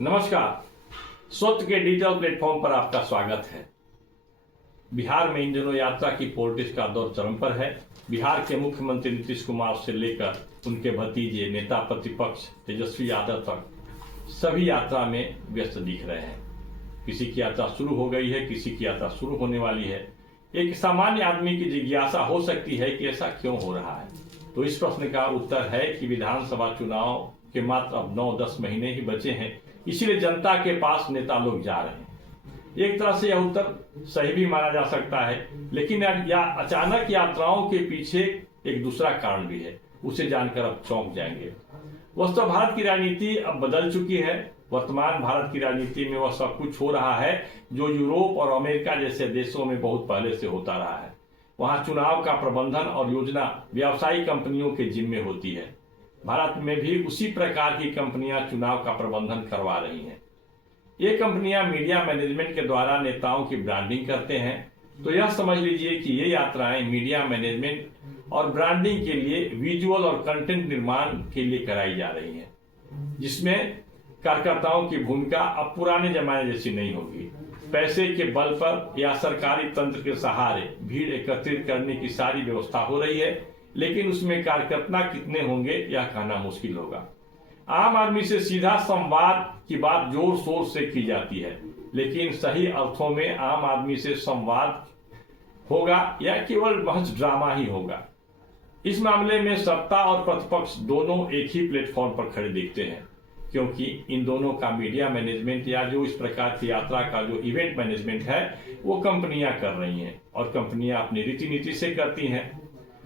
नमस्कार। स्वत्व के डिजिटल प्लेटफॉर्म पर आपका स्वागत है। बिहार में इन दिनों यात्रा की पॉलिटिक्स का दौर चरम पर है। बिहार के मुख्यमंत्री नीतीश कुमार से लेकर उनके भतीजे नेता प्रतिपक्ष तेजस्वी यादव तक सभी यात्रा में व्यस्त दिख रहे हैं। किसी की यात्रा शुरू हो गई है, किसी की यात्रा शुरू होने वाली है। एक सामान्य आदमी की जिज्ञासा हो सकती है कि ऐसा क्यों हो रहा है। तो इस प्रश्न का उत्तर है कि विधानसभा चुनाव के मात्र अब 9-10 महीने ही बचे हैं, इसीलिए जनता के पास नेता लोग जा रहे हैं। एक तरह से यह उत्तर सही भी माना जा सकता है, लेकिन या अचानक यात्राओं के पीछे एक दूसरा कारण भी है, उसे जानकर अब चौंक जाएंगे। वस्तुतः भारत की राजनीति अब बदल चुकी है। वर्तमान भारत की राजनीति में वह सब कुछ हो रहा है जो यूरोप और अमेरिका जैसे देशों में बहुत पहले से होता रहा है। वहां चुनाव का प्रबंधन और योजना व्यावसायिक कंपनियों के जिम्मे होती है। भारत में भी उसी प्रकार की कंपनियां चुनाव का प्रबंधन करवा रही हैं। ये कंपनियां मीडिया मैनेजमेंट के द्वारा नेताओं की ब्रांडिंग करते हैं। तो यह समझ लीजिए कि ये यात्राएं मीडिया मैनेजमेंट और ब्रांडिंग के लिए विजुअल और कंटेंट निर्माण के लिए कराई जा रही हैं, जिसमें कार्यकर्ताओं की भूमिका अब पुराने जमाने जैसी नहीं होगी। पैसे के बल पर या सरकारी तंत्र के सहारे भीड़ एकत्रित करने की सारी व्यवस्था हो रही है, लेकिन उसमें कार्यकर्ता कितने होंगे यह कहना मुश्किल होगा। आम आदमी से सीधा संवाद की बात जोर शोर से की जाती है, लेकिन सही अर्थों में आम आदमी से संवाद होगा या केवल महज ड्रामा ही होगा। इस मामले में सत्ता और प्रतिपक्ष दोनों एक ही प्लेटफॉर्म पर खड़े दिखते हैं, क्योंकि इन दोनों का मीडिया मैनेजमेंट या जो इस प्रकार की यात्रा का जो इवेंट मैनेजमेंट है वो कंपनियां कर रही हैं, और कंपनियां अपनी रीति नीति से करती हैं।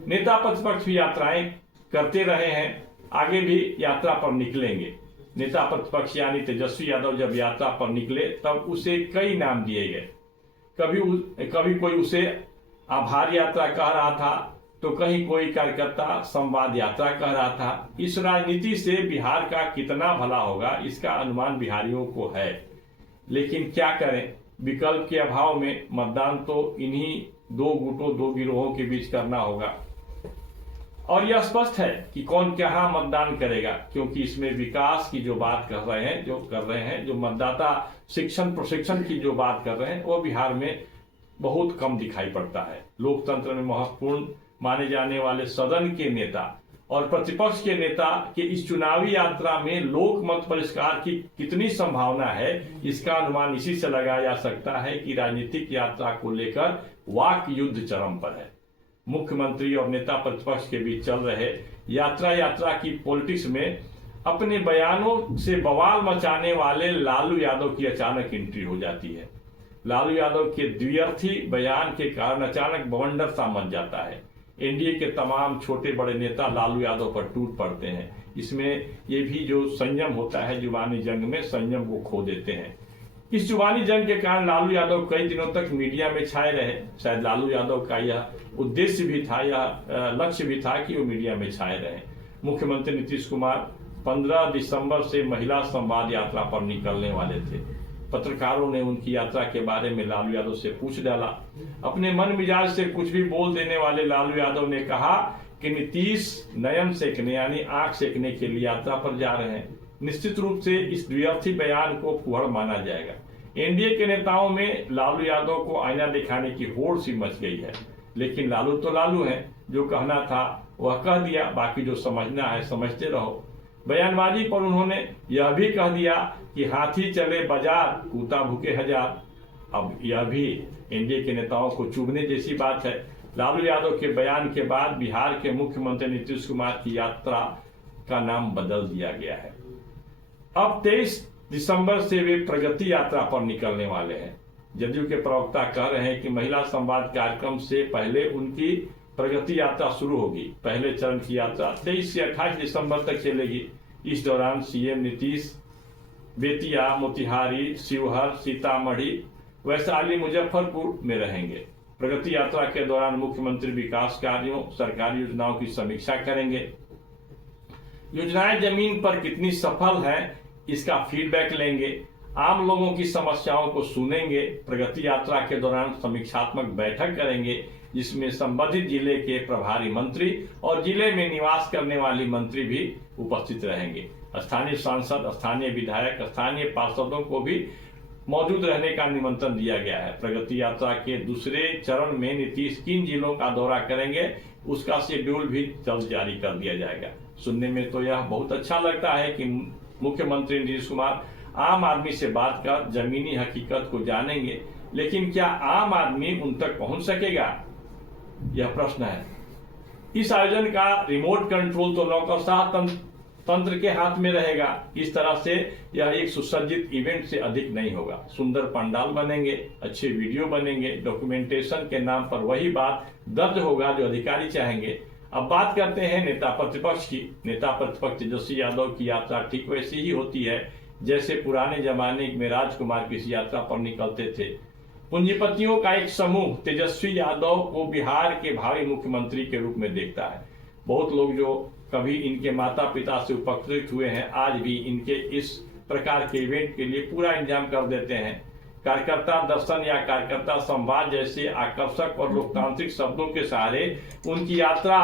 नेता प्रतिपक्ष भी यात्राएं करते रहे हैं, आगे भी यात्रा पर निकलेंगे। नेता प्रतिपक्ष यानी तेजस्वी यादव जब यात्रा पर निकले तब उसे कई नाम दिए गए। कभी कोई उसे आभार यात्रा कह रहा था, तो कहीं कोई कार्यकर्ता संवाद यात्रा कह रहा था। इस राजनीति से बिहार का कितना भला होगा इसका अनुमान बिहारियों को है, लेकिन क्या करें, विकल्प के अभाव में मतदान तो इन्हीं दो गुटों, दो गिरोहों के बीच करना होगा। और यह स्पष्ट है कि कौन क्या मतदान करेगा, क्योंकि इसमें विकास की जो बात कर रहे हैं, जो मतदाता शिक्षण प्रशिक्षण की जो बात कर रहे हैं, वो बिहार में बहुत कम दिखाई पड़ता है। लोकतंत्र में महत्वपूर्ण माने जाने वाले सदन के नेता और प्रतिपक्ष के नेता के इस चुनावी यात्रा में लोक मत परिष्कार की कितनी संभावना है, इसका अनुमान इसी से लगाया जा सकता है कि राजनीतिक यात्रा को लेकर वाक युद्ध चरम पर है। मुख्यमंत्री और नेता प्रतिपक्ष के बीच चल रहे यात्रा की पॉलिटिक्स में अपने बयानों से बवाल मचाने वाले लालू यादव की अचानक एंट्री हो जाती है। लालू यादव के द्व्यर्थी बयान के कारण अचानक बवंडर सा मच जाता है। एनडीए के तमाम छोटे बड़े नेता लालू यादव पर टूट पड़ते हैं। इसमें ये भी जो संयम होता है जुबानी जंग में, संयम को खो देते हैं। इस जुबानी जंग के कारण लालू यादव कई दिनों तक मीडिया में छाए रहे। शायद लालू यादव का यह उद्देश्य भी था, यह लक्ष्य भी था कि वो मीडिया में छाए रहे। मुख्यमंत्री नीतीश कुमार 15 दिसंबर से महिला संवाद यात्रा पर निकलने वाले थे। पत्रकारों ने उनकी यात्रा के बारे में लालू यादव से पूछ डाला। अपने मन मिजाज से कुछ भी बोल देने वाले लालू यादव ने कहा कि नीतीश नयन सेकने यानी आंख सेकने के लिए यात्रा पर जा रहे हैं। निश्चित रूप से इस द्व्यर्थी बयान को फुहड़ माना जाएगा। एनडीए के नेताओं में लालू यादव को आईना दिखाने की होड़ सी मच गई है, लेकिन लालू तो लालू हैं, जो कहना था वह कह दिया, बाकी जो समझना है समझते रहो। बयानबाजी पर उन्होंने यह भी कह दिया कि हाथी चले बाजार, कूता भूखे हजार। अब यह भी एनडीए के नेताओं को चुभने जैसी बात है। लालू यादव के बयान के बाद बिहार के मुख्यमंत्री नीतीश कुमार की यात्रा का नाम बदल दिया गया है। अब 23 दिसंबर से वे प्रगति यात्रा पर निकलने वाले हैं। जदयू के प्रवक्ता कह रहे हैं कि महिला संवाद कार्यक्रम से पहले उनकी प्रगति यात्रा शुरू होगी। पहले चरण की यात्रा 23 से 28 दिसंबर तक चलेगी। इस दौरान सीएम नीतीश बेतिया, मोतिहारी, शिवहर, सीतामढ़ी, वैशाली, मुजफ्फरपुर में रहेंगे। प्रगति यात्रा के दौरान मुख्यमंत्री विकास कार्यों, सरकारी योजनाओं की समीक्षा करेंगे। योजनाएं जमीन पर कितनी सफल हैं इसका फीडबैक लेंगे। आम लोगों की समस्याओं को सुनेंगे। प्रगति यात्रा के दौरान समीक्षात्मक बैठक करेंगे, जिसमें संबंधित जिले के प्रभारी मंत्री और जिले में निवास करने वाली मंत्री भी उपस्थित रहेंगे। स्थानीय सांसद, स्थानीय विधायक, स्थानीय पार्षदों को भी मौजूद रहने का निमंत्रण दिया गया है। प्रगति यात्रा के दूसरे चरण में नीतीश किन जिलों का दौरा करेंगे उसका शेड्यूल भी जल्द जारी कर दिया जाएगा। सुनने में तो यह बहुत अच्छा लगता है कि मुख्यमंत्री नीतीश कुमार आम आदमी से बात कर जमीनी हकीकत को जानेंगे, लेकिन क्या आम आदमी उन तक पहुंच सकेगा, यह प्रश्न है। इस आयोजन का रिमोट कंट्रोल तो नौकरशाह तंत्र के हाथ में रहेगा। इस तरह से यह एक सुसज्जित इवेंट से अधिक नहीं होगा। सुंदर पंडाल बनेंगे, अच्छे वीडियो बनेंगे, डॉक्यूमेंटेशन के नाम पर वही बात दर्ज होगा जो अधिकारी चाहेंगे। अब बात करते हैं नेता प्रतिपक्ष की। नेता प्रतिपक्ष तेजस्वी यादव की यात्रा ठीक वैसी ही होती है जैसे पुराने जमाने में राजकुमार किसी यात्रा पर निकलते थे। पूंजीपतियों का एक समूह तेजस्वी यादव को बिहार के भावी मुख्यमंत्री के रूप में देखता है। बहुत लोग जो कभी इनके माता पिता से उपकृत हुए हैं आज भी इनके इस प्रकार के इवेंट के लिए पूरा इंतजाम कर देते हैं। कार्यकर्ता दर्शन या कार्यकर्ता संवाद जैसे आकर्षक और लोकतांत्रिक शब्दों के सहारे उनकी यात्रा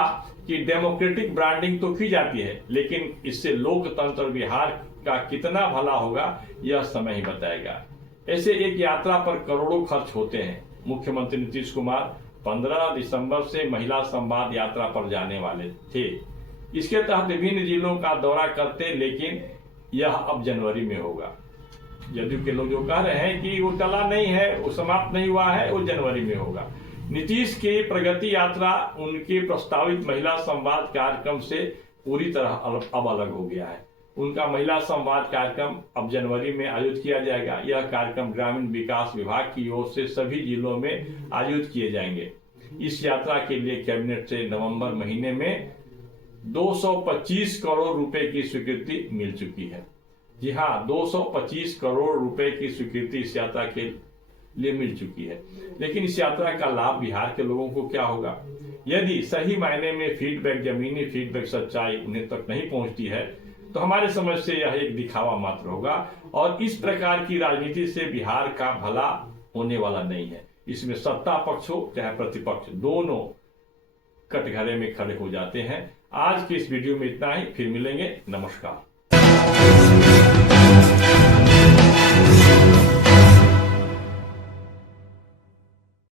की डेमोक्रेटिक ब्रांडिंग तो की जाती है, लेकिन इससे लोकतंत्र बिहार का कितना भला होगा यह समय ही बताएगा। ऐसे एक यात्रा पर करोड़ों खर्च होते हैं। मुख्यमंत्री नीतीश कुमार 15 दिसंबर से महिला संवाद यात्रा पर जाने वाले थे। इसके तहत विभिन्न जिलों का दौरा करते, लेकिन यह अब जनवरी में होगा। जदयू के लोग जो कह रहे हैं कि वो टला नहीं है, वो समाप्त नहीं हुआ है, वो जनवरी में होगा। नीतीश की प्रगति यात्रा उनके प्रस्तावित महिला संवाद कार्यक्रम से पूरी तरह अब अलग हो गया है। उनका महिला संवाद कार्यक्रम अब जनवरी में आयोजित किया जाएगा। यह कार्यक्रम ग्रामीण विकास विभाग की ओर से सभी जिलों में आयोजित किए जाएंगे। इस यात्रा के लिए कैबिनेट से नवंबर महीने में 225 करोड़ रुपए की स्वीकृति मिल चुकी है। जी हाँ, 225 करोड़ रुपए की स्वीकृति इस यात्रा के लिए मिल चुकी है। लेकिन इस यात्रा का लाभ बिहार के लोगों को क्या होगा? यदि सही मायने में फीडबैक, जमीनी फीडबैक, सच्चाई उन्हें तक नहीं पहुंचती है तो हमारे समझ से यह एक दिखावा मात्र होगा और इस प्रकार की राजनीति से बिहार का भला होने वाला नहीं है। इसमें सत्ता पक्ष हो चाहे प्रतिपक्ष, दोनों कटघरे में खड़े हो जाते हैं। आज के इस वीडियो में इतना ही, फिर मिलेंगे। नमस्कार।